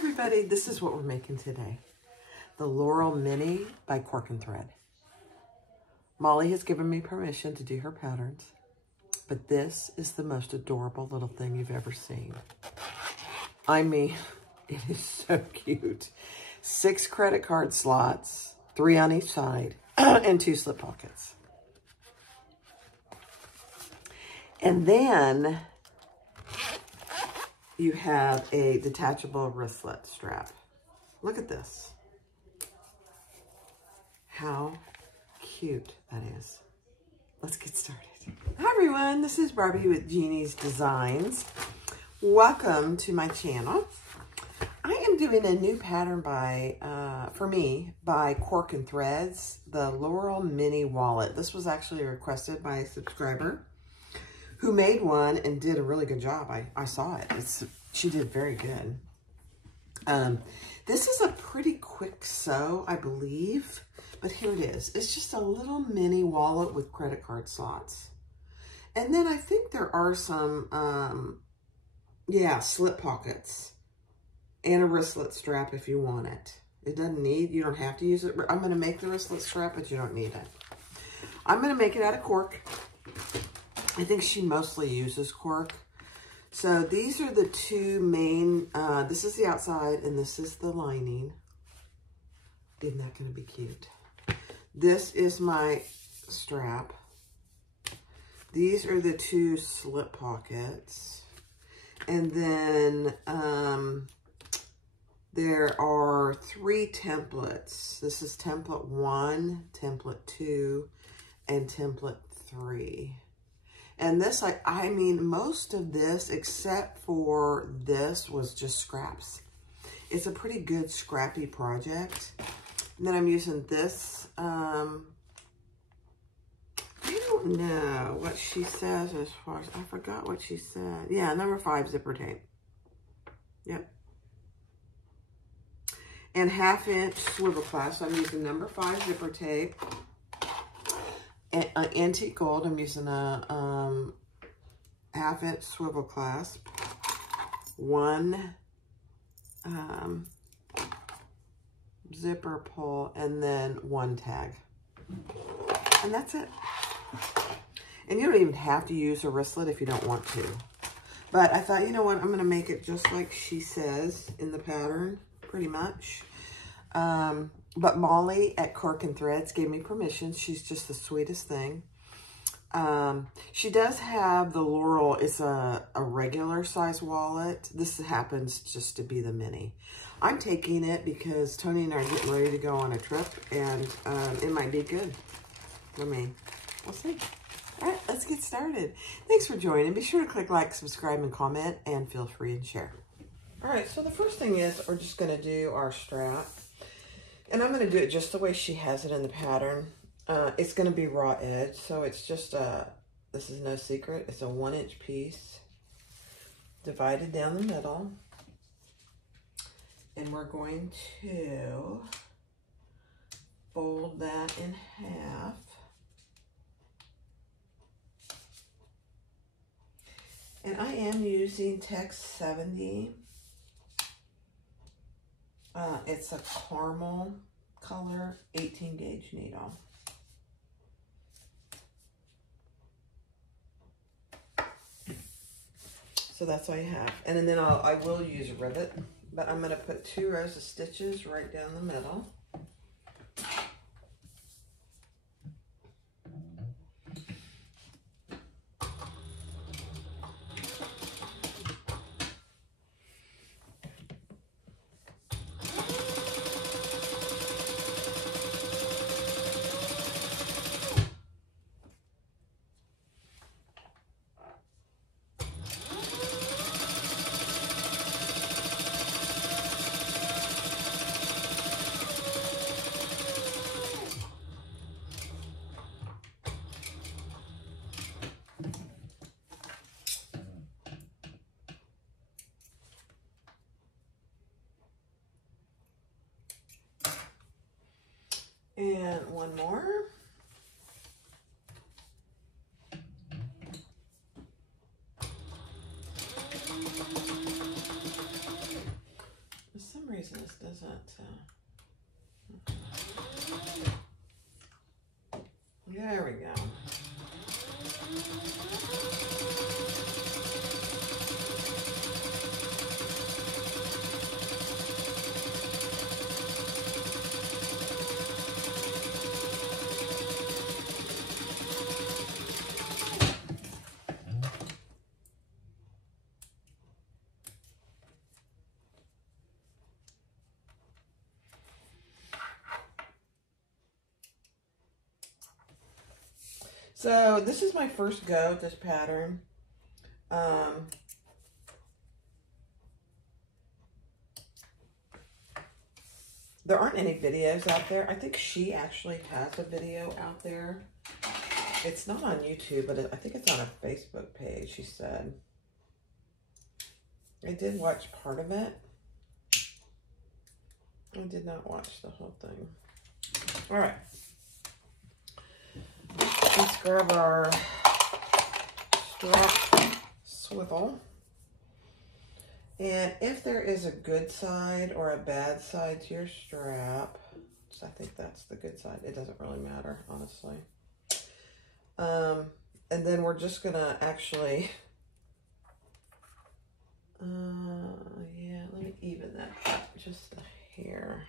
everybody, this is what we're making today. The Laurel Mini by Cork and Thread. Molly has given me permission to do her patterns, but this is the most adorable little thing you've ever seen. I mean, it is so cute. 6 credit card slots, 3 on each side, and 2 slip pockets. And then you have a detachable wristlet strap. Look at this. How cute that is. Let's get started. Hi everyone, this is Barbie with Jeannie's Designs. Welcome to my channel. I am doing a new pattern for me by Cork and Threads, the Laurel Mini Wallet. This was actually requested by a subscriber who made one and did a really good job. I saw it. She did very good. This is a pretty quick sew, I believe, but here it is. It's just a little mini wallet with credit card slots. And then I think there are some, slip pockets and a wristlet strap if you want it. You don't have to use it. I'm going to make the wristlet strap, but you don't need it. I'm going to make it out of cork. I think she mostly uses cork. So these are the two main, this is the outside and this is the lining. Isn't that going to be cute? This is my strap. These are the 2 slip pockets. And then there are 3 templates. This is template 1, template 2, and template 3. And this, I mean, most of this, except for this, was just scraps. It's a pretty good scrappy project. And then I'm using this. I don't know what she says as far as, I forgot what she said. Yeah, number 5 zipper tape. Yep. And 1/2 inch swivel clasp. So I'm using number 5 zipper tape. Antique gold, I'm using a 1/2 inch swivel clasp, 1 zipper pull, and then 1 tag. And that's it. And you don't even have to use a wristlet if you don't want to. But I thought, you know what, I'm going to make it just like she says in the pattern, pretty much. But Molly at Cork and Threads gave me permission. She's just the sweetest thing. She does have the Laurel. It's a regular size wallet. This happens just to be the mini. I'm taking it because Tony and I are getting ready to go on a trip, and it might be good for me. We'll see. All right, let's get started. Thanks for joining. Be sure to click like, subscribe, and comment, and feel free and share. All right, so the first thing is we're just going to do our strap. And I'm going to do it just the way she has it in the pattern. It's going to be raw edge, so it's just, this is no secret, it's a 1-inch piece divided down the middle. And we're going to fold that in half. And I am using Text 70. It's a caramel color, 18 gauge needle. So that's all you have. And then I will use a rivet, but I'm going to put 2 rows of stitches right down the middle. And one more. So There we go. So this is my first go at this pattern. There aren't any videos out there. I think she actually has a video out there. It's not on YouTube, but I think it's on a Facebook page, she said. I did watch part of it. I did not watch the whole thing. All right. Let's grab our strap swivel. And if there is a good side or a bad side to your strap, so I think that's the good side. It doesn't really matter, honestly. And then we're just gonna actually, yeah, let me even that up just a hair.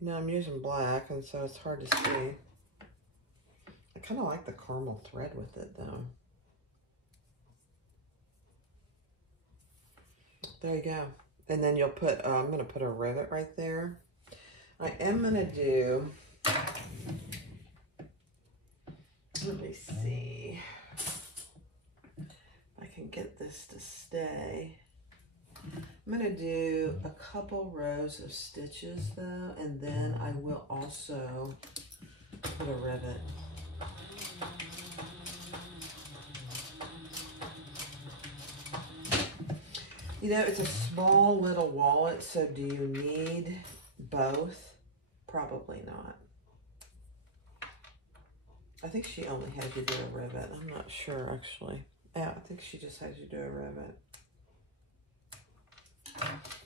You know, I'm using black, and so it's hard to see. I kind of like the caramel thread with it, though. There you go. And then you'll put, I'm going to put a rivet right there. I am going to do, let me see if I can get this to stay. I'm going to do a couple rows of stitches, though, and then I will also put a rivet. You know, it's a small little wallet, so do you need both? Probably not. I think she only has you do a rivet. I'm not sure, actually. Yeah, I think she just has you do a rivet.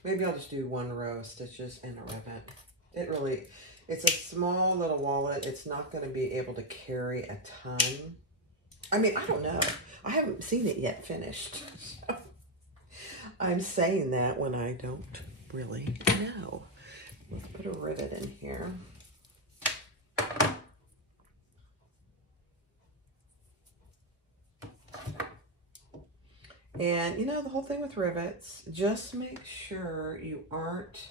Maybe I'll just do one row of stitches and a rivet. It's a small little wallet. It's not going to be able to carry a ton. I mean, I don't know. I haven't seen it yet finished. So I'm saying that when I don't really know. Let's put a rivet in here. And you know, the whole thing with rivets, just make sure you aren't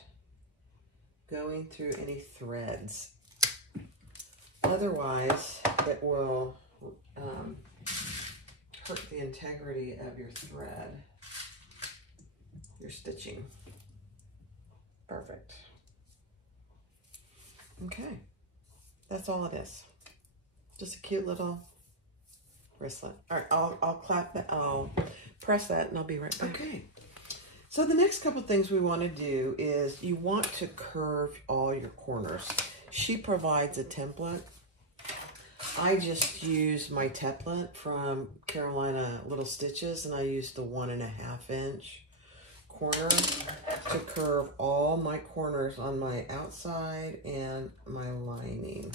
going through any threads. Otherwise, it will hurt the integrity of your thread, your stitching. Perfect. Okay, that's all it is. Just a cute little wristlet. All right, I'll clap that. I'll press that, and I'll be right back. Okay. So the next couple things we want to do is you want to curve all your corners. She provides a template. I just use my template from Carolina Little Stitches, and I use the 1.5 inch corner to curve all my corners on my outside and my lining.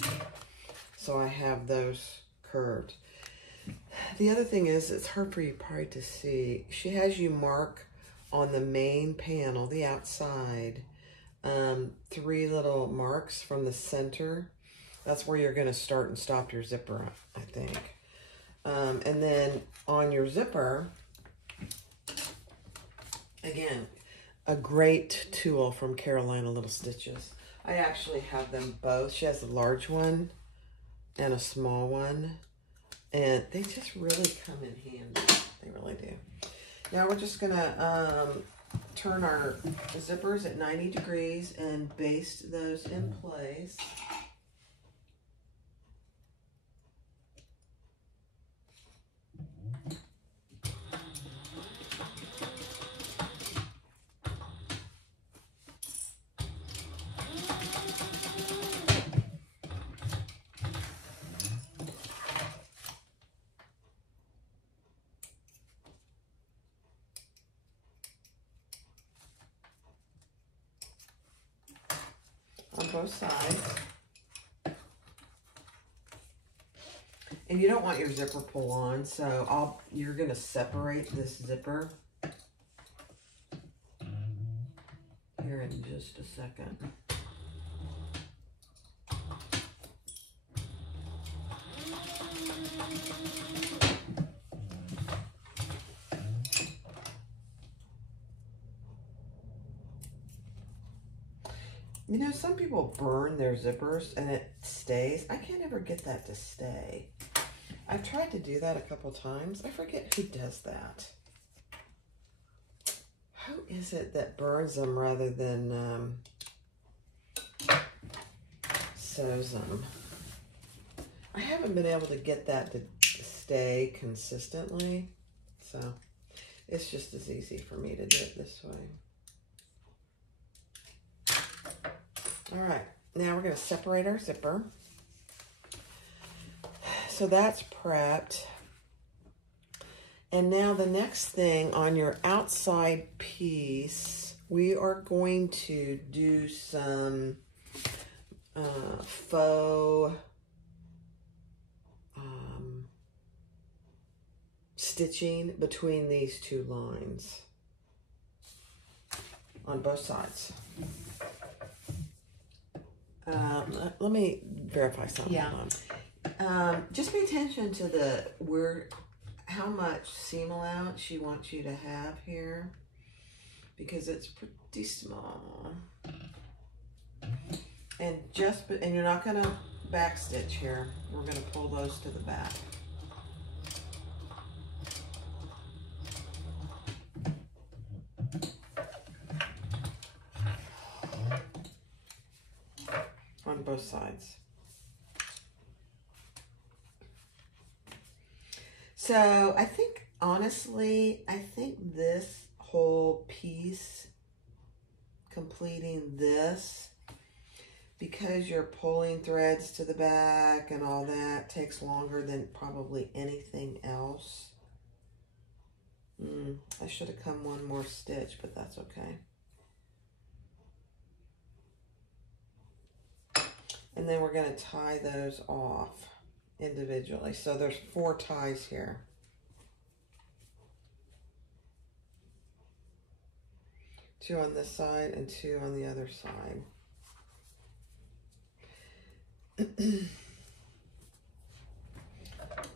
So I have those curved. The other thing is, it's hard for you probably to see. She has you mark on the main panel, the outside, 3 little marks from the center. That's where you're going to start and stop your zipper, I think. And then on your zipper, again, a great tool from Carolina Little Stitches. I actually have them both. She has a large one and a small one. And they just really come in handy. They really do. Now we're just gonna turn our zippers at 90 degrees and baste those in place. On both sides. And you don't want your zipper pull on, so you're going to separate this zipper here in just a second. You know, some people burn their zippers and it stays. I can't ever get that to stay. I've tried to do that a couple times. I forget who does that. Who is it that burns them rather than sews them? I haven't been able to get that to stay consistently, so it's just as easy for me to do it this way. All right, now we're going to separate our zipper. So that's prepped. And now the next thing on your outside piece, we are going to do some faux stitching between these two lines on both sides. Let me verify something. Yeah. Just pay attention to how much seam allowance she wants you to have here, because it's pretty small. And you're not gonna back stitch here. We're gonna pull those to the back. On both sides. So I think, honestly, this whole piece, completing this, because you're pulling threads to the back and all that, takes longer than probably anything else. I should have come one more stitch, but that's okay. And then we're going to tie those off individually. So there's 4 ties here. 2 on this side and 2 on the other side. And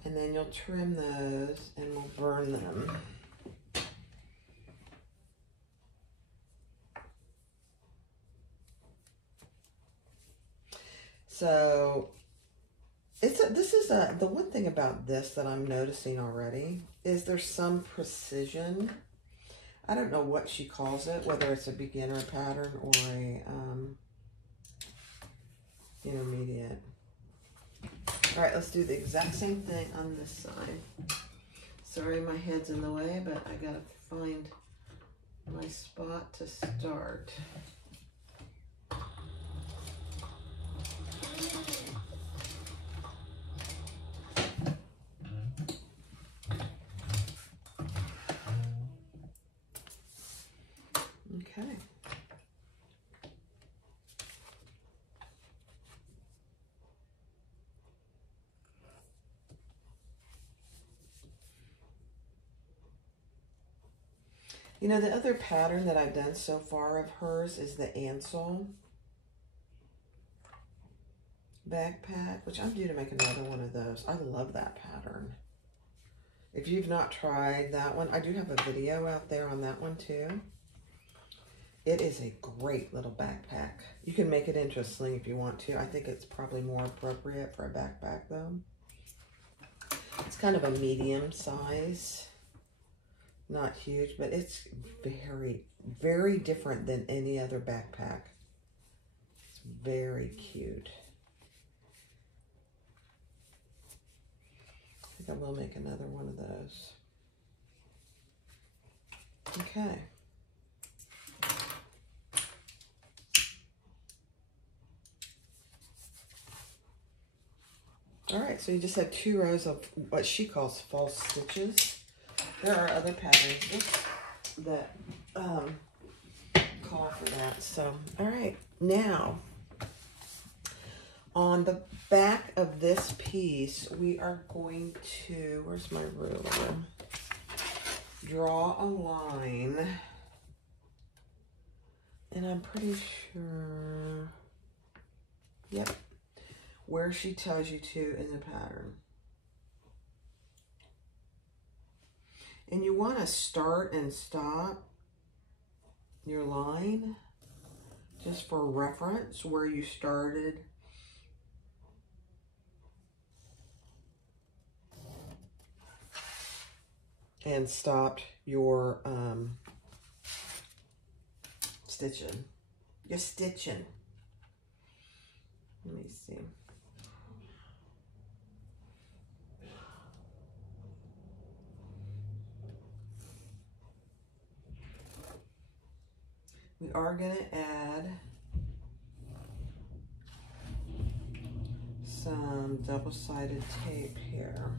then you'll trim those and we'll burn them. So the one thing about this that I'm noticing already is there's some precision. I don't know what she calls it, whether it's a beginner pattern or a intermediate. All right, let's do the exact same thing on this side. Sorry, my head's in the way, but I gotta find my spot to start. Okay. You know, the other pattern that I've done so far of hers is the Ansel backpack, which I'm due to make another one of those. I love that pattern. If you've not tried that one, I do have a video out there on that one too. It is a great little backpack. You can make it into a sling if you want to. I think it's probably more appropriate for a backpack though. It's kind of a medium size. Not huge, but it's very, very different than any other backpack. It's very cute. I think I will make another one of those. Okay. All right, so you just have 2 rows of what she calls false stitches. There are other patterns that call for that. So, all right, now On the back of this piece, we are going to, where's my ruler? Draw a line. And I'm pretty sure, yep, where she tells you to in the pattern. And you want to start and stop your line just for reference where you started. And stopped your stitching. You're stitching. Let me see. We are going to add some double-sided tape here.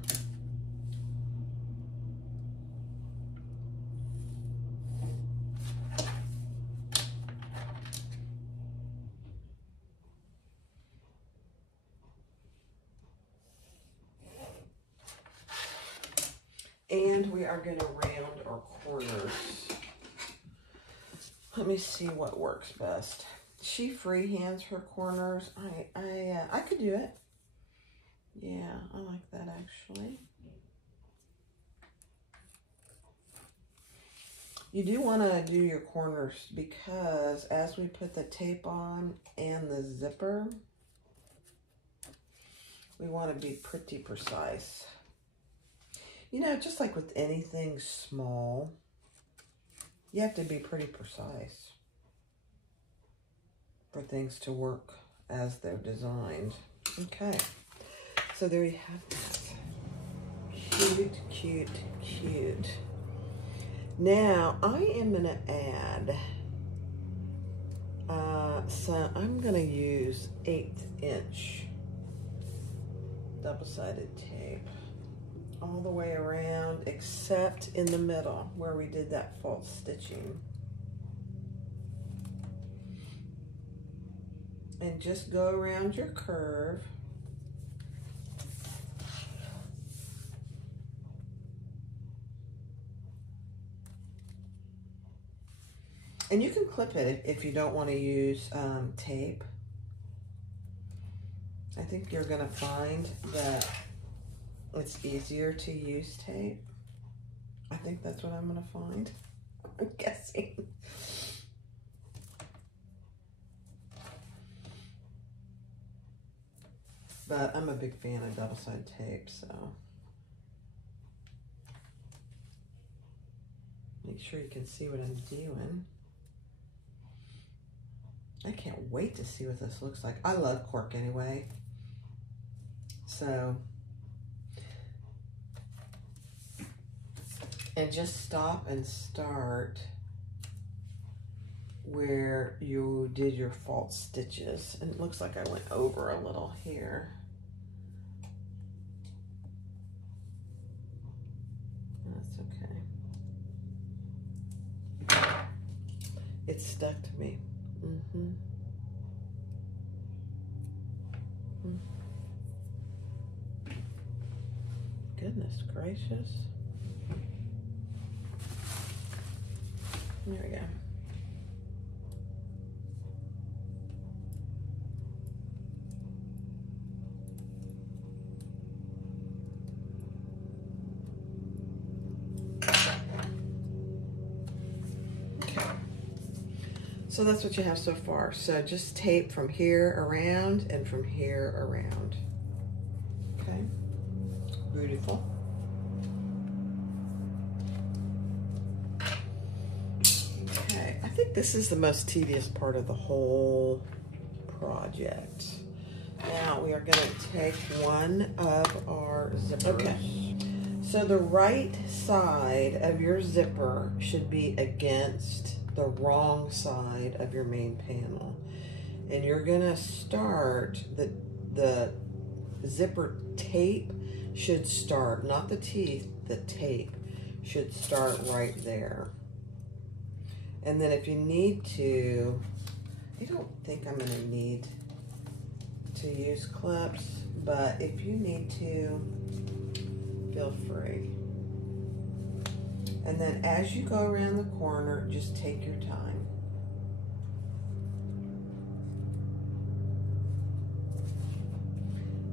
And we are going to round our corners. Let me see what works best. She freehands her corners. I could do it. Yeah, I like that actually. You do want to do your corners because as we put the tape on and the zipper, we want to be pretty precise. You know, just like with anything small, you have to be pretty precise for things to work as they're designed. Okay, so there you have this. Cute, cute, cute. Now, I am going to add I'm going to use 1/8 inch double-sided tape all the way around except in the middle where we did that false stitching. And just go around your curve. And you can clip it if you don't want to use tape. I think you're going to find that it's easier to use tape. I think that's what I'm going to find. I'm guessing. But I'm a big fan of double-sided tape, so make sure you can see what I'm doing. I can't wait to see what this looks like. I love cork anyway. So, and just stop and start where you did your false stitches. And it looks like I went over a little here. That's okay. It stuck to me. Mm-hmm. Goodness gracious. There we go. So that's what you have so far. So just tape from here around and from here around. Okay, beautiful. Okay, I think this is the most tedious part of the whole project. Now we are going to take one of our zippers. Okay, so the right side of your zipper should be against the wrong side of your main panel, and you're gonna start the zipper tape should start, not the teeth, the tape should start right there. And then if you need to, I don't think I'm gonna need to use clips, but if you need to, feel free. And then as you go around the corner, just take your time.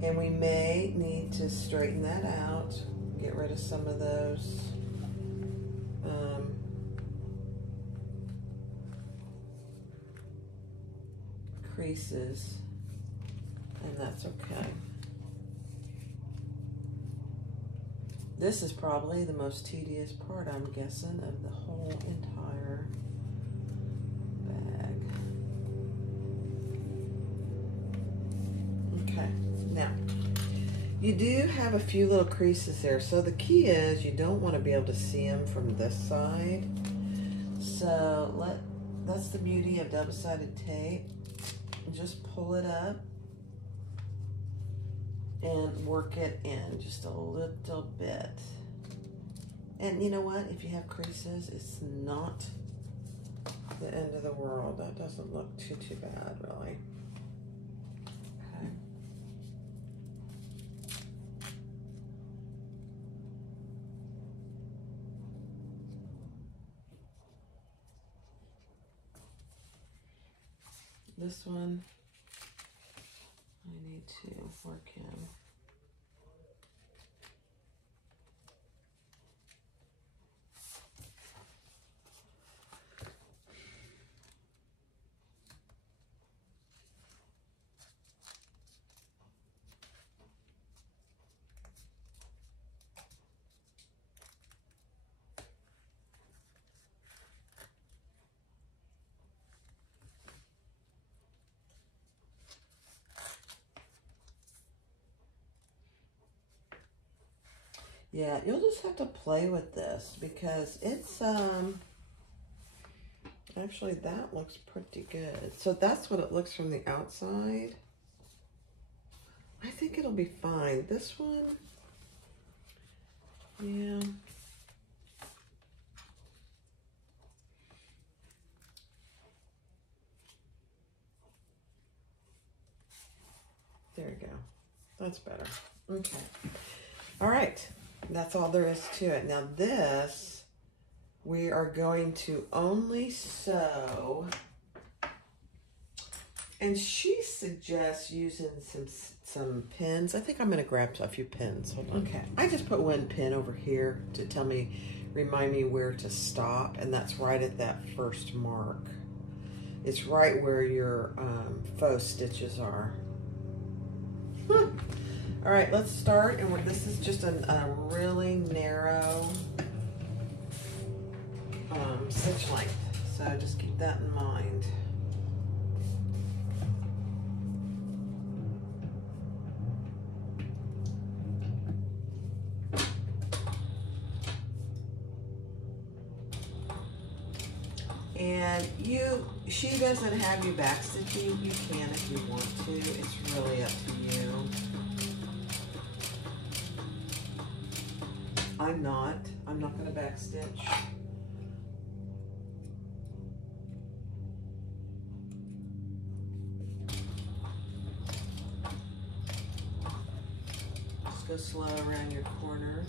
And we may need to straighten that out, get rid of some of those creases, and that's okay. This is probably the most tedious part, I'm guessing, of the whole entire bag. Okay, now, you do have a few little creases there, so the key is you don't want to be able to see them from this side. So that's the beauty of double-sided tape. Just pull it up and work it in just a little bit. And you know what? If you have creases, it's not the end of the world. That doesn't look too bad, really. Okay. This one, I need to work in. Yeah, you'll just have to play with this because it's, actually that looks pretty good. So that's what it looks from the outside. I think it'll be fine. This one, yeah. There you go. That's better. Okay. All right. That's all there is to it. Now this, we are going to only sew, and she suggests using some pins. I think I'm going to grab a few pins. Hold on. Okay, I just put one pin over here to remind me where to stop, and that's right at that first mark. It's right where your faux stitches are. All right, let's start, and this is just a really narrow stitch length, so just keep that in mind. And she doesn't have you backstitching. You can if you want to. It's really up to you. I'm not going to backstitch. Just go slow around your corners.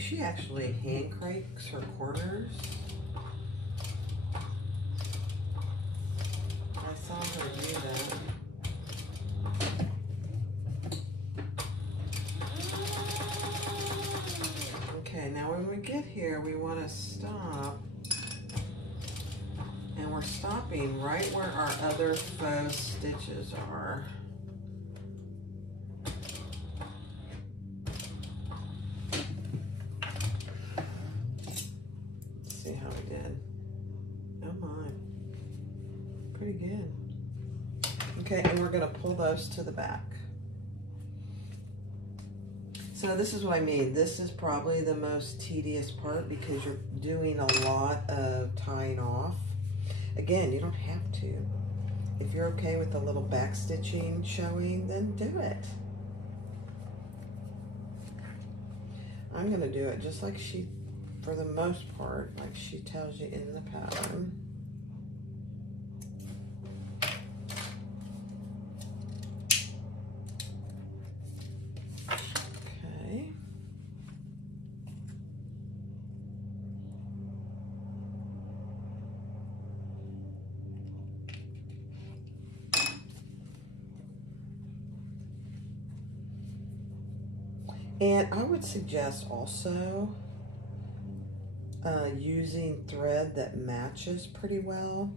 She actually hand cranks her corners. I saw her do that. Okay, now when we get here, we want to stop. And we're stopping right where our other faux stitches are. Pretty good. Okay, and we're going to pull those to the back. So this is what I mean. This is probably the most tedious part because you're doing a lot of tying off. Again, you don't have to. If you're okay with a little back stitching showing, then do it. I'm going to do it just like she, for the most part, like she tells you in the pattern. Okay. And I would suggest also using thread that matches pretty well.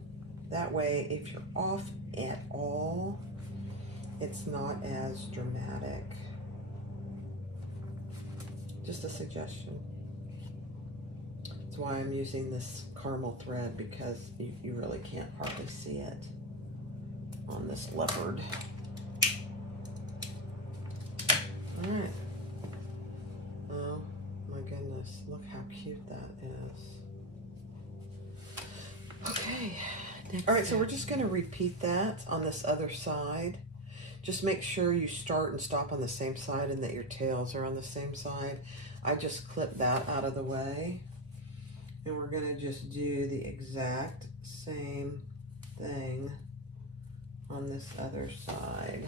That way, if you're off at all, it's not as dramatic. Just a suggestion. That's why I'm using this caramel thread, because you really can't hardly see it on this leopard. All right. Oh my goodness, look how cute that is. Okay. All right, so we're just going to repeat that on this other side. Just make sure you start and stop on the same side and that your tails are on the same side. I just clipped that out of the way. And we're going to just do the exact same thing on this other side.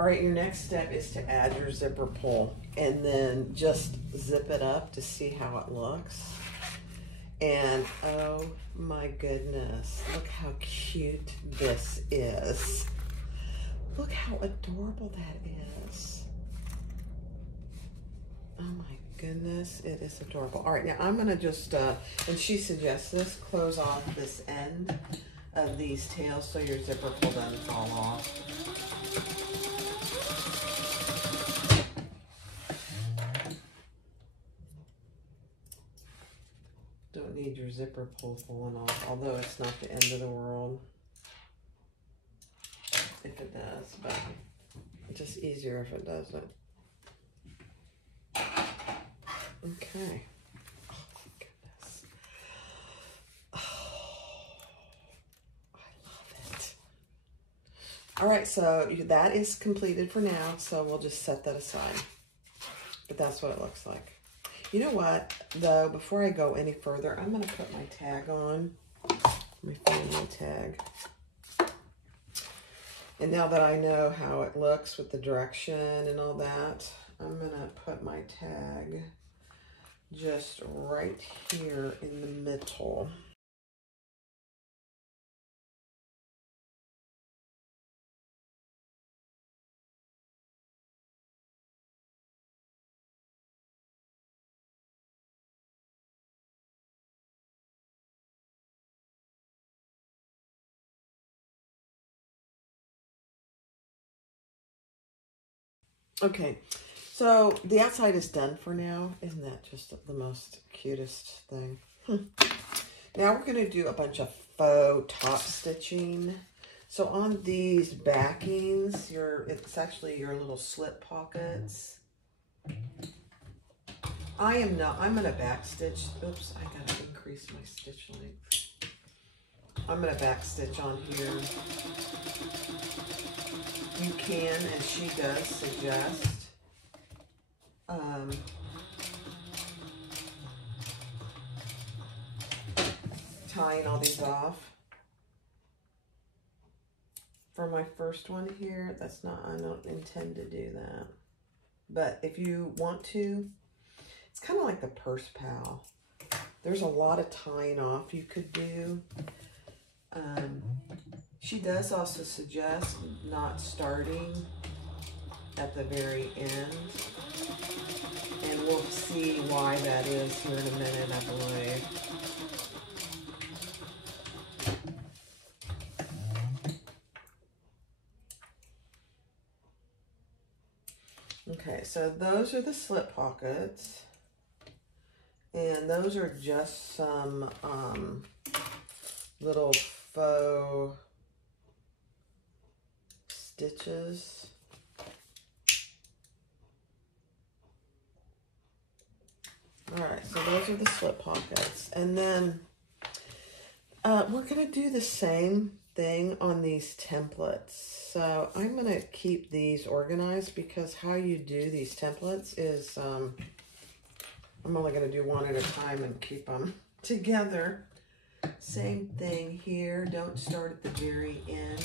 All right, your next step is to add your zipper pull and then just zip it up to see how it looks. And oh my goodness, look how cute this is. Look how adorable that is. Oh my goodness, it is adorable. All right, now I'm gonna just, and she suggests this, close off this end of these tails so your zipper pull doesn't fall off. Don't need your zipper pull falling off, although it's not the end of the world if it does, but it's just easier if it doesn't. Okay. Oh my goodness. Oh, I love it. All right, so that is completed for now, so we'll just set that aside. But that's what it looks like. You know what, though, before I go any further, I'm going to put my tag on, my family tag. And now that I know how it looks with the direction and all that, I'm going to put my tag just right here in the middle. Okay, so the outside is done for now. Isn't that just the most cutest thing? Now we're going to do a bunch of faux top stitching. So on these backings, it's actually your little slip pockets. I'm going to back stitch. Oops, I got to increase my stitch length. I'm going to back stitch on here. You can, and she does suggest, tying all these off. For my first one here, I don't intend to do that. But if you want to, it's kind of like the purse pal. There's a lot of tying off you could do. She does also suggest not starting at the very end. And we'll see why that is here in a minute, I believe. Okay, so those are the slip pockets. And those are just some little faux stitches. All right, so those are the slip pockets. And then we're going to do the same thing on these templates. So I'm going to keep these organized because how you do these templates is I'm only going to do one at a time and keep them together. Same thing here. Don't start at the very end.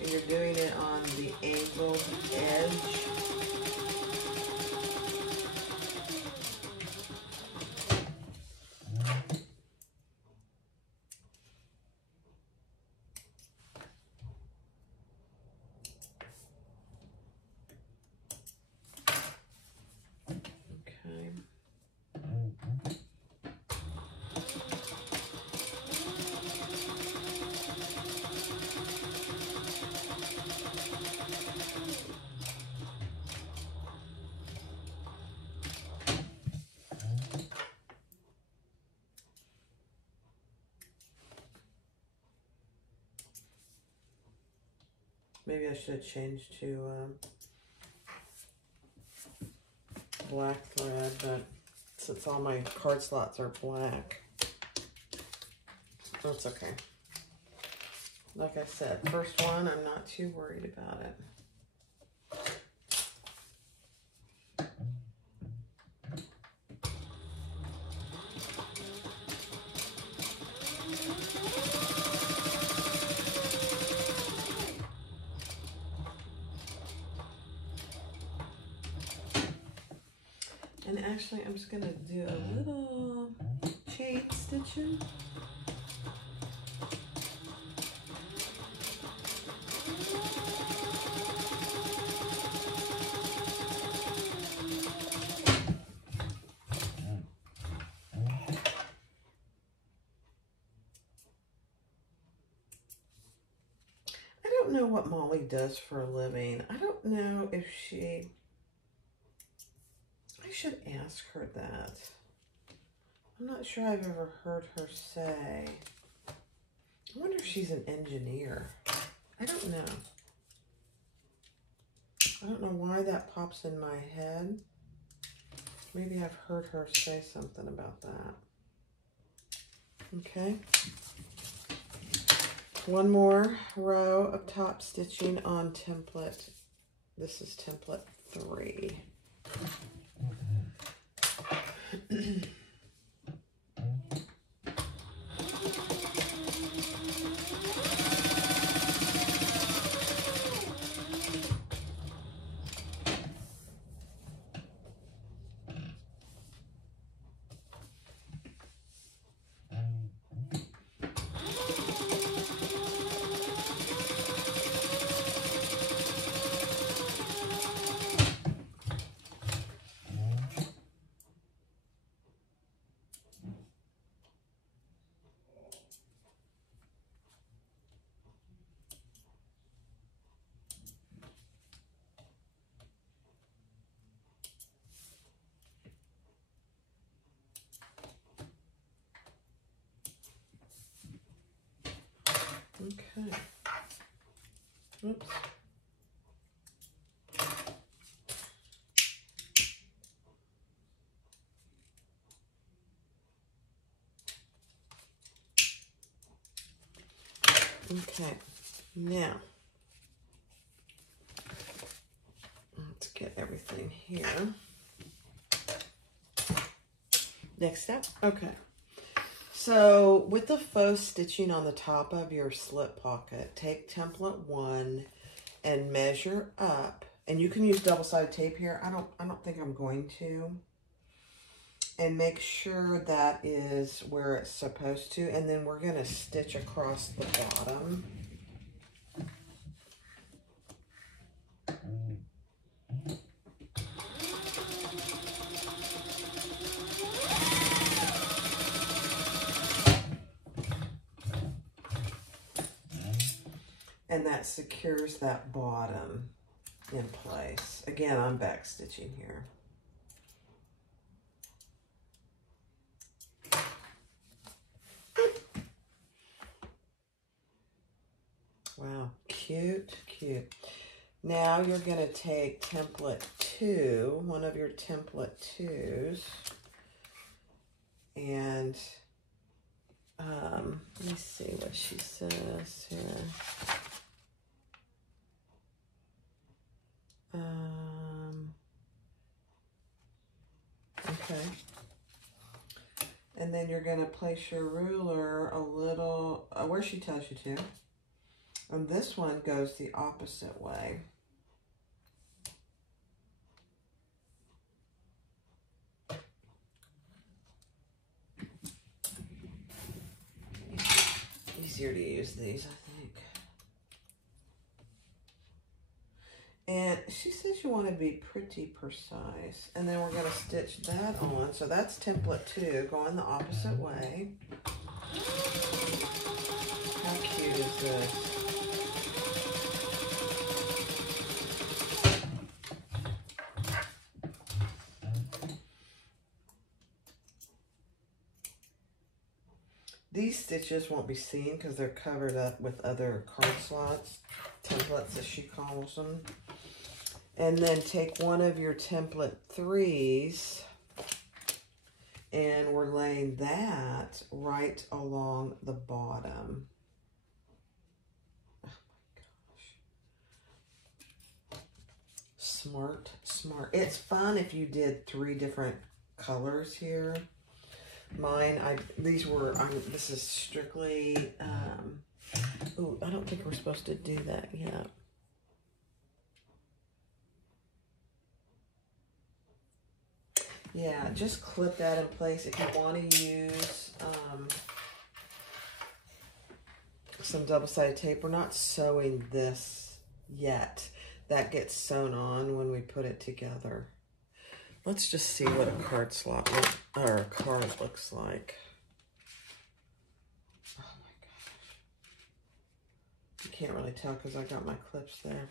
And you're doing it on the angled edge. Maybe I should change to black thread, but since all my card slots are black, that's okay. Like I said, first one, I'm not too worried about it. And actually, I'm just going to do a little chain stitching. I don't know what Molly does for a living. I don't know if she... I should ask her that. I'm not sure I've ever heard her say. I wonder if she's an engineer. I don't know. I don't know why that pops in my head. Maybe I've heard her say something about that. Okay. One more row of top stitching on template. This is template 3. Okay. Oops. Okay. Now, let's get everything here. Next step. Okay. So with the faux stitching on the top of your slip pocket, take template 1 and measure up. And you can use double-sided tape here. I don't think I'm going to. And make sure that is where it's supposed to. And then we're going to stitch across the bottom. And that secures that bottom in place. Again, I'm back stitching here. Wow, cute, cute. Now you're going to take template 2, one of your template 2s, and let me see what she says here. Okay. And then you're going to place your ruler a little, where she tells you to. And this one goes the opposite way. Easier to use these, I think. And she says you want to be pretty precise. And then we're going to stitch that on. So that's template 2, going the opposite way. How cute is this? These stitches won't be seen because they're covered up with other card slots, templates as she calls them. And then take one of your template 3s and we're laying that right along the bottom. Oh my gosh. Smart, smart. It's fun if you did 3 different colors here. Mine, this is strictly, ooh, I don't think we're supposed to do that yet. Yeah, just clip that in place. If you want to use some double-sided tape, we're not sewing this yet. That gets sewn on when we put it together. Let's just see what a card slot or a card looks like. Oh my gosh. You can't really tell because I got my clips there.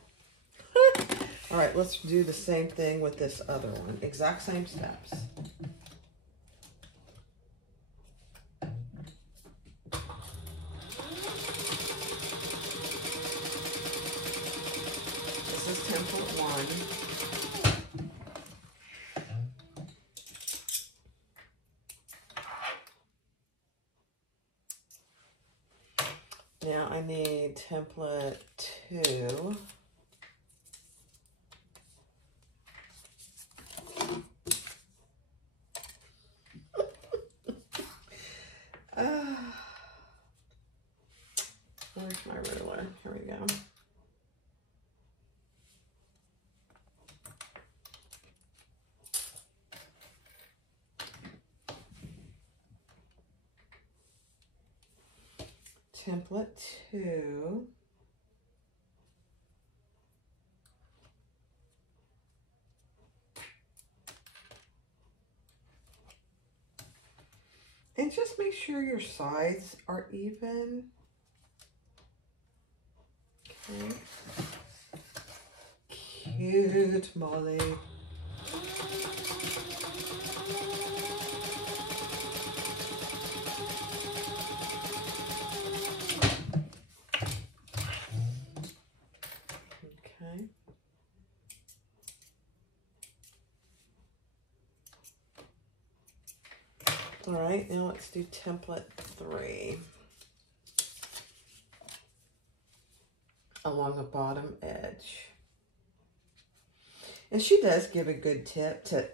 All right, let's do the same thing with this other one. Exact same steps. This is template 1. Now I need template 2. Where's my ruler? Here we go. Template 2. And just make sure your sides are even. Okay. Cute, Molly. Okay. All right, now let's do template 3. Along the bottom edge. And she does give a good tip to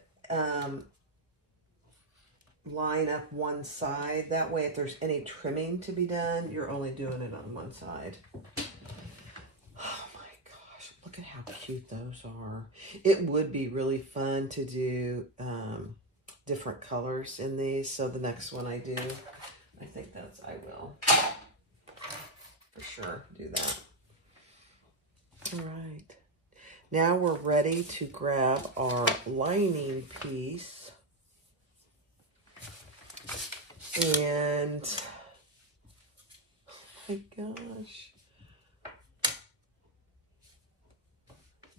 line up one side. That way, if there's any trimming to be done, you're only doing it on one side. Oh my gosh, look at how cute those are. It would be really fun to do different colors in these. So the next one I do, I think I will for sure do that. All right. Now we're ready to grab our lining piece. And, oh my gosh.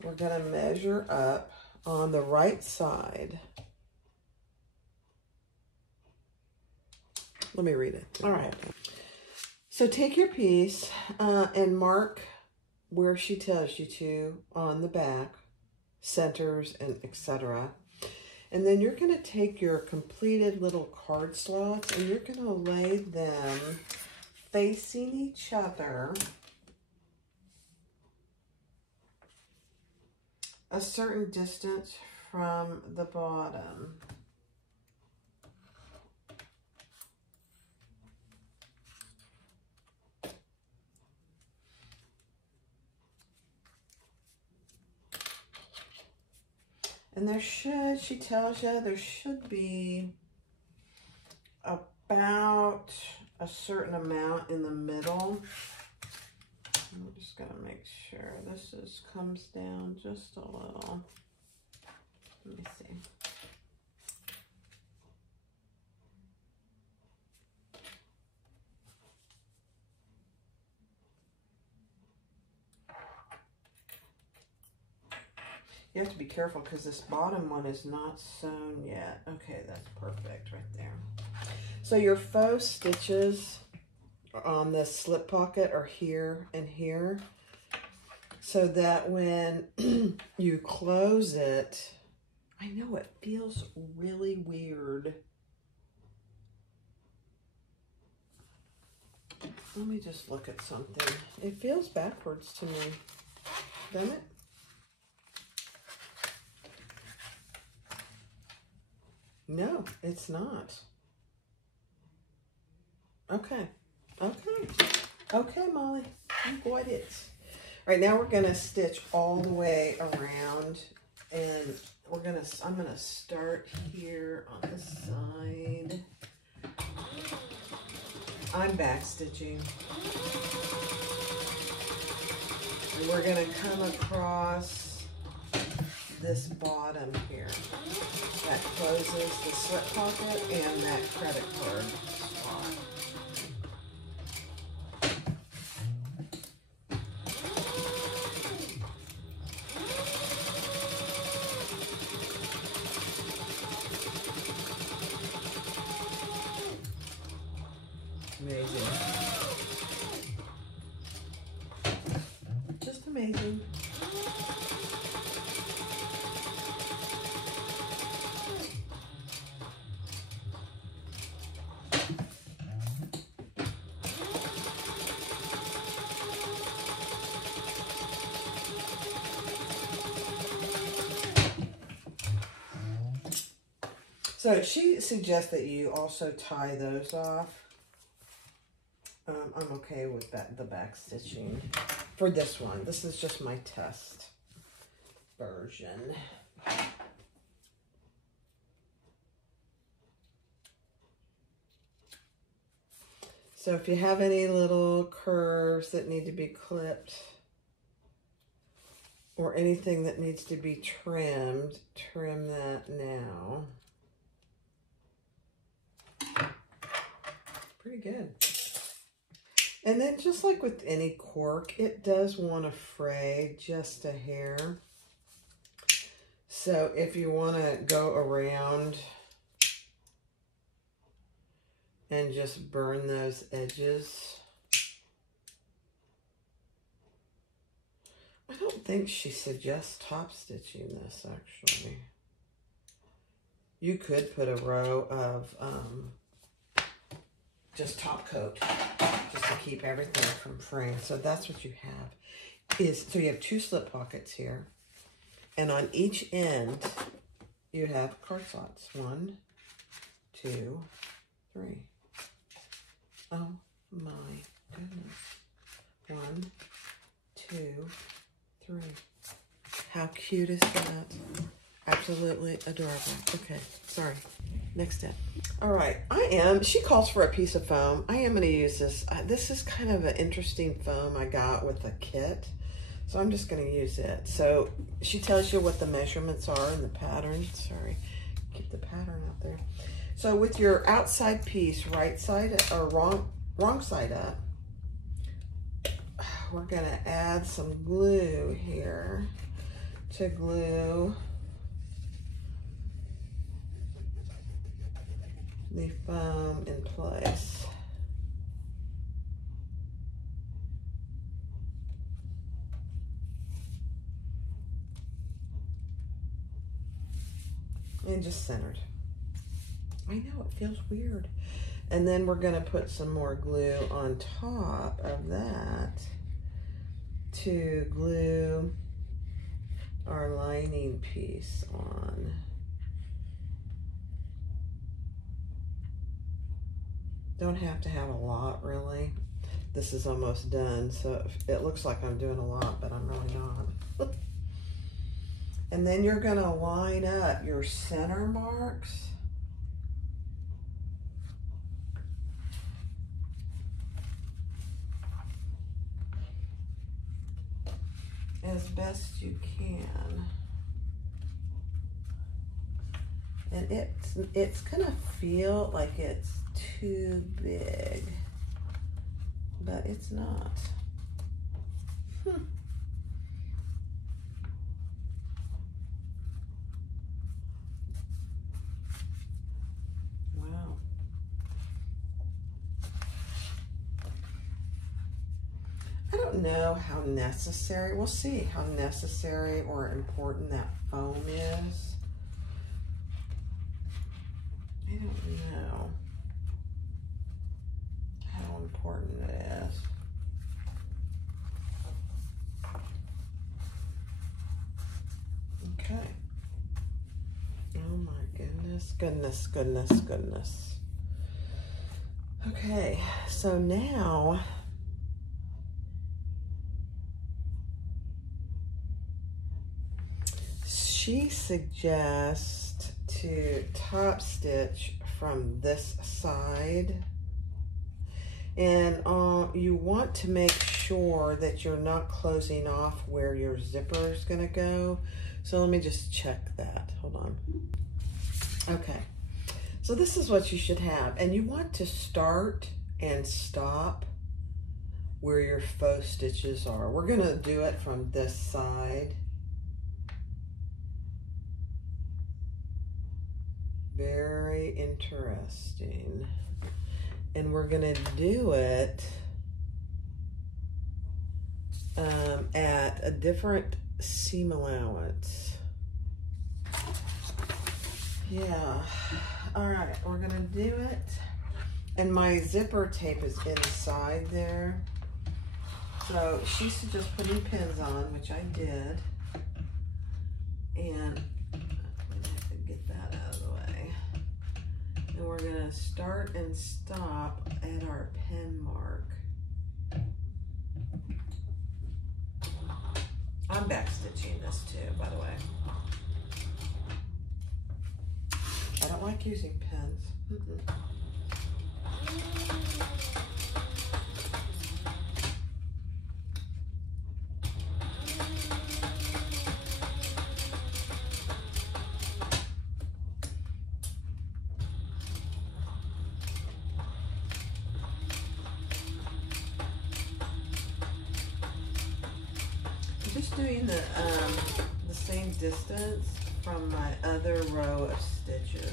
We're going to measure up on the right side. Let me read it. All right. So take your piece and mark where she tells you to on the back, centers, and etc. And then you're going to take your completed little card slots and you're going to lay them facing each other a certain distance from the bottom. And there should, she tells you, there should be about a certain amount in the middle. I'm just gonna make sure this comes down just a little. Let me see. You have to be careful because this bottom one is not sewn yet. Okay, that's perfect right there. So your faux stitches on this slip pocket are here and here, so that when you close it, I know it feels really weird. Let me just look at something. It feels backwards to me, doesn't it? No, it's not. Okay. Okay. Okay, Molly. You got it. All right, now we're going to stitch all the way around. And I'm going to start here on the side. I'm back stitching. And we're going to come across this bottom here. That closes the slip pocket and that credit card spot. Amazing. Just amazing. So she suggests that you also tie those off. I'm okay with the back stitching for this one. This is just my test version. So if you have any little curves that need to be clipped or anything that needs to be trimmed, trim that now. Pretty good. And then just like with any cork, it does want to fray just a hair. So if you want to go around and just burn those edges. I don't think she suggests top stitching this actually. You could put a row of just top coat just to keep everything from fraying. So that's what you have. So you have 2 slip pockets here, and on each end you have card slots. 1, 2, 3. Oh my goodness. 1, 2, 3. How cute is that? Absolutely adorable. Okay, sorry. Next step. All right, she calls for a piece of foam. I am gonna use this. This is kind of an interesting foam I got with a kit. So I'm just gonna use it. So she tells you what the measurements are and the pattern. Sorry, keep the pattern out there. So with your outside piece, right side or wrong side up, we're gonna add some glue here to glue the foam in place. And just centered. I know, it feels weird. And then we're gonna put some more glue on top of that to glue our lining piece on. Don't have to have a lot, really. This is almost done, so it looks like I'm doing a lot, but I'm really not. And then you're gonna line up your center marks. As best you can. And it's gonna feel like it's too big, but it's not. Wow. I don't know how necessary, we'll see how necessary or important that foam is. I don't know how important it is. Okay. Oh my goodness, goodness, goodness, goodness. Okay, so now she suggests to top stitch from this side, and you want to make sure that you're not closing off where your zipper is going to go. So let me just check that. Hold on. Okay, so this is what you should have, and you want to start and stop where your faux stitches are. We're going to do it from this side. Very interesting. And we're gonna do it at a different seam allowance. Yeah. All right, we're gonna do it. And my zipper tape is inside there. So she suggests putting pins on, which I did. And we're gonna start and stop at our pen mark. I'm back stitching this too, by the way. I don't like using pens. Just doing the same distance from my other row of stitches.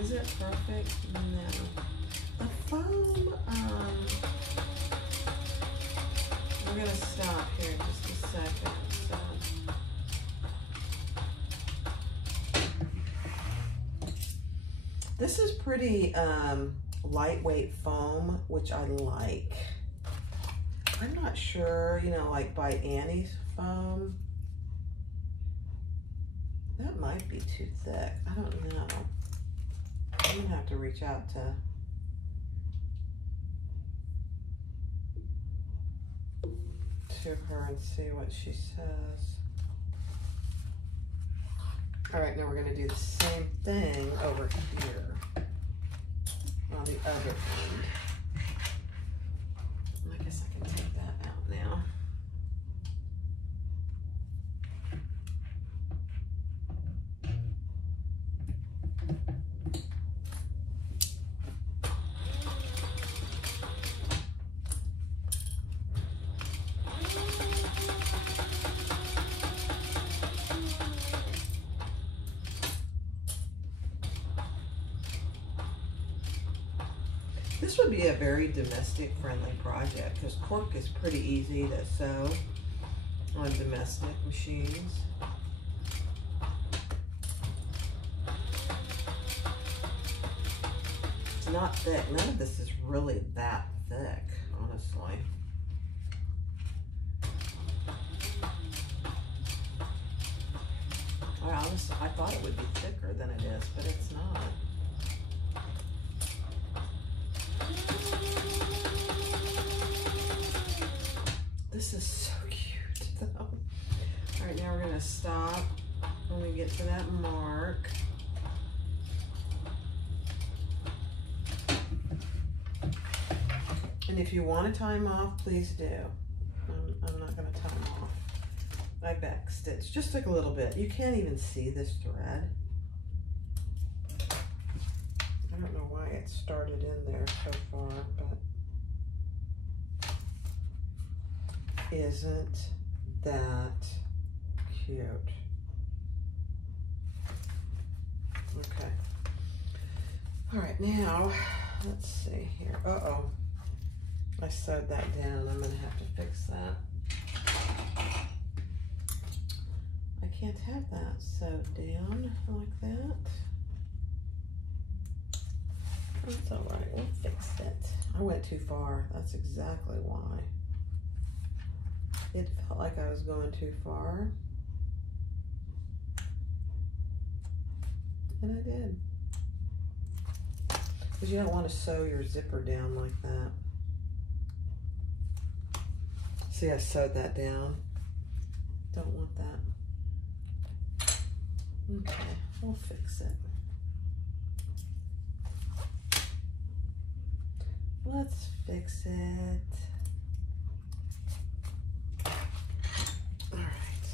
Is it perfect? No. The foam, we're gonna stop here just a second. So, this is pretty lightweight foam, which I like. I'm not sure, you know, like by Annie's foam. That might be too thick. I don't know. I'm gonna have to reach out to to her and see what she says. All right, now we're going to do the same thing over here on the other end. I guess I can take that out now. This would be a very domestic friendly project because cork is pretty easy to sew on domestic machines. It's not thick. None of this is really that thick, honestly. I thought it would be thicker than it is, but it's not. This is so cute, though. All right, now we're gonna stop when we get to that mark. And if you want to time off, please do. I'm not gonna time off. I back stitch, just took a little bit. You can't even see this thread. I don't know why it started in there so far, but isn't that cute? Okay. All right, now let's see here. Uh-oh, I sewed that down. I'm gonna have to fix that. I can't have that sewed down like that. That's all right, we'll fix it. I went too far, that's exactly why. It felt like I was going too far. And I did. Because you don't want to sew your zipper down like that. See, I sewed that down. Don't want that. Okay, we'll fix it. Let's fix it. All right.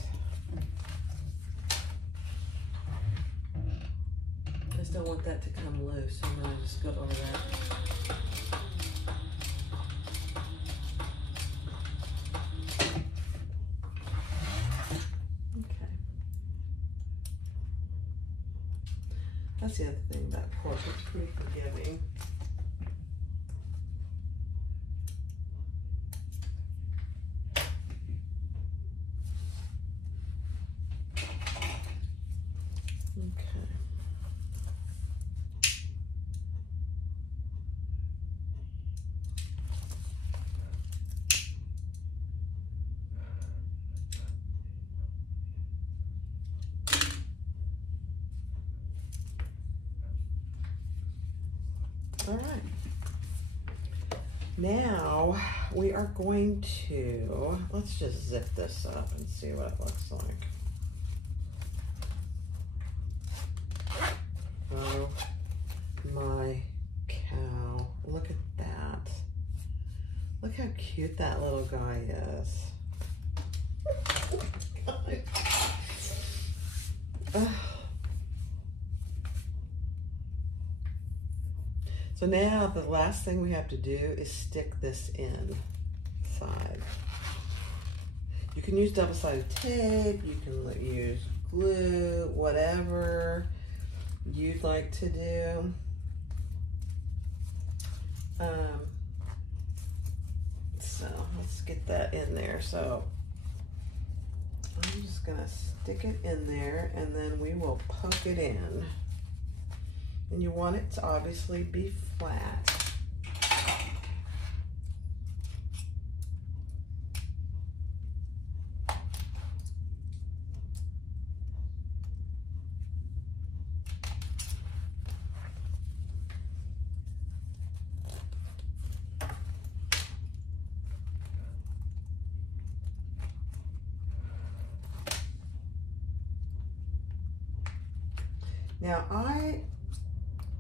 I just don't want that to come loose. I'm gonna just go over that. Okay. That's the other thing about cork. It's pretty forgiving. All right, now we are going to, let's just zip this up and see what it looks like. Oh my cow, look at that. Look how cute that little guy is. Oh my God. So now the last thing we have to do is stick this inside. You can use double-sided tape, you can use glue, whatever you'd like to do. So let's get that in there. So I'm just gonna stick it in there and then we will poke it in. And you want it to obviously be flat. Now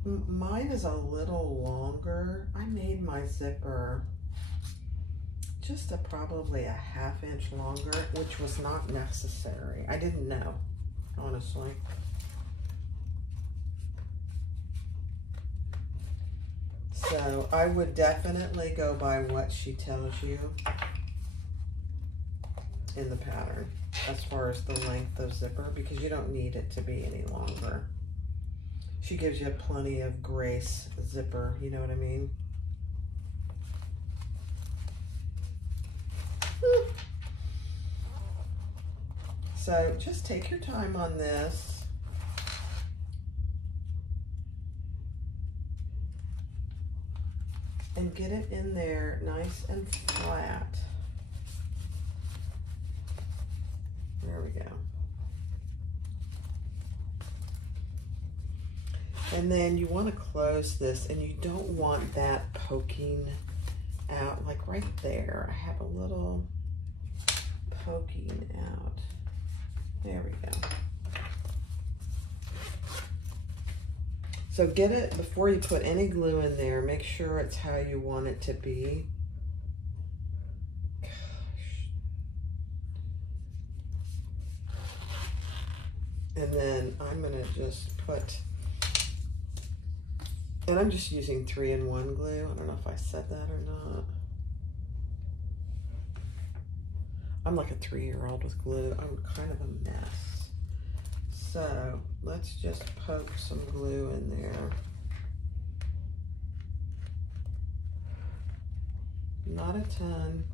mine is a little longer. I made my zipper just probably a ½ inch longer, which was not necessary. I didn't know, honestly. So I would definitely go by what she tells you in the pattern as far as the length of zipper, because you don't need it to be any longer. She gives you plenty of grace zipper, you know what I mean? So just take your time on this. And get it in there nice and flat. There we go. And then you want to close this, and you don't want that poking out, like right there. I have a little poking out. There we go. So get it before you put any glue in there. Make sure it's how you want it to be. Gosh. And then I'm gonna just put, and I'm just using 3-in-1 glue. I don't know if I said that or not. I'm like a 3-year-old with glue. I'm kind of a mess. So let's just poke some glue in there. Not a ton.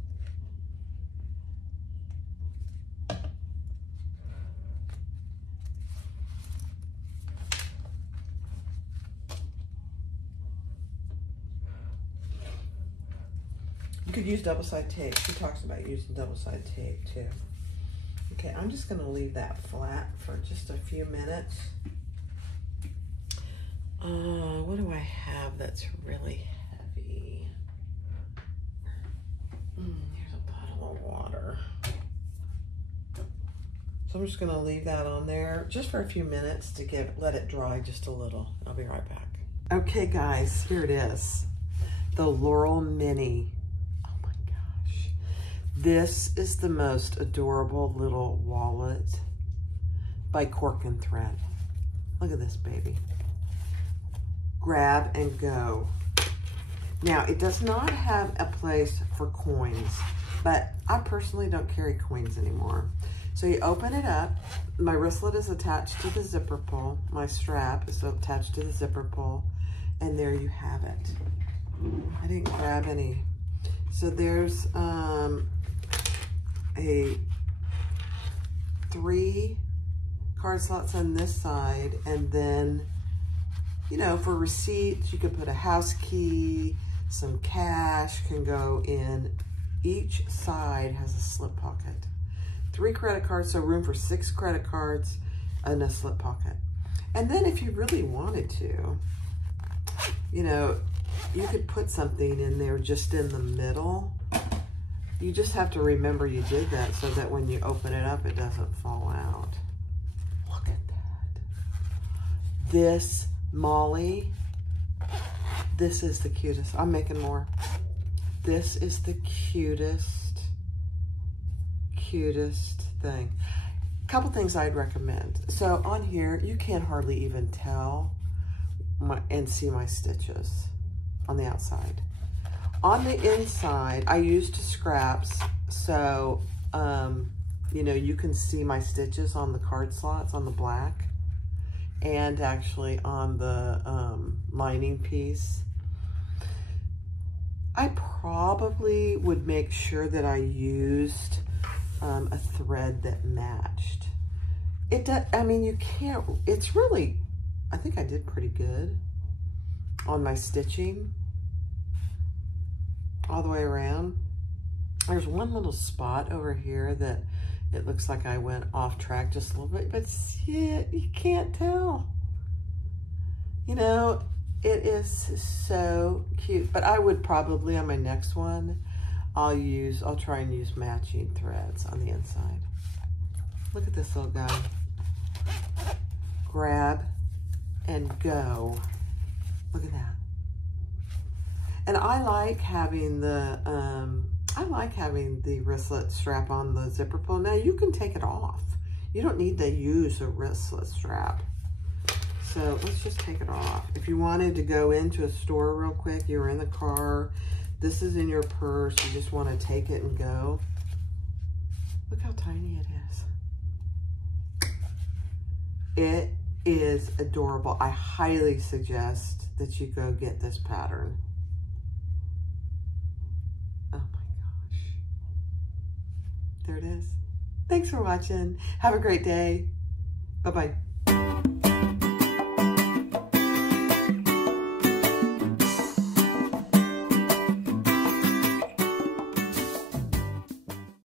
You could use double-sided tape. She talks about using double-sided tape too. Okay, I'm just gonna leave that flat for just a few minutes. What do I have that's really heavy? Here's a bottle of water. So I'm just gonna leave that on there just for a few minutes to let it dry just a little. I'll be right back. Okay guys, here it is. The Laurel Mini. This is the most adorable little wallet by Cork and Thread. Look at this baby. Grab and go. Now, it does not have a place for coins, but I personally don't carry coins anymore. So you open it up. My wristlet is attached to the zipper pull. My strap is attached to the zipper pull. And there you have it. I didn't grab any. So there's a 3 card slots on this side, and then, you know, for receipts, you could put a house key, some cash can go in. Each side has a slip pocket. 3 credit cards, so room for 6 credit cards and a slip pocket. And then if you really wanted to, you know, you could put something in there just in the middle. You just have to remember you did that so that when you open it up, it doesn't fall out. Look at that. This, Molly, this is the cutest. I'm making more. This is the cutest thing. A couple things I'd recommend. So on here, you can't hardly even tell and see my stitches on the outside. On the inside, I used scraps, so, you know, you can see my stitches on the card slots on the black, and actually on the lining piece. I probably would make sure that I used a thread that matched. It does, I mean, you can't, it's really, I think I did pretty good on my stitching all the way around. There's one little spot over here that it looks like I went off track just a little bit, but yeah, you can't tell. You know, it is so cute, but I would probably on my next one, I'll try and use matching threads on the inside. Look at this little guy. Grab and go. Look at that. And I like having the wristlet strap on the zipper pull. Now you can take it off. You don't need to use a wristlet strap. So let's just take it off. If you wanted to go into a store real quick, you were in the car, this is in your purse, you just want to take it and go. Look how tiny it is. It is adorable. I highly suggest that you go get this pattern. Oh my gosh. There it is. Thanks for watching. Have a great day. Bye-bye.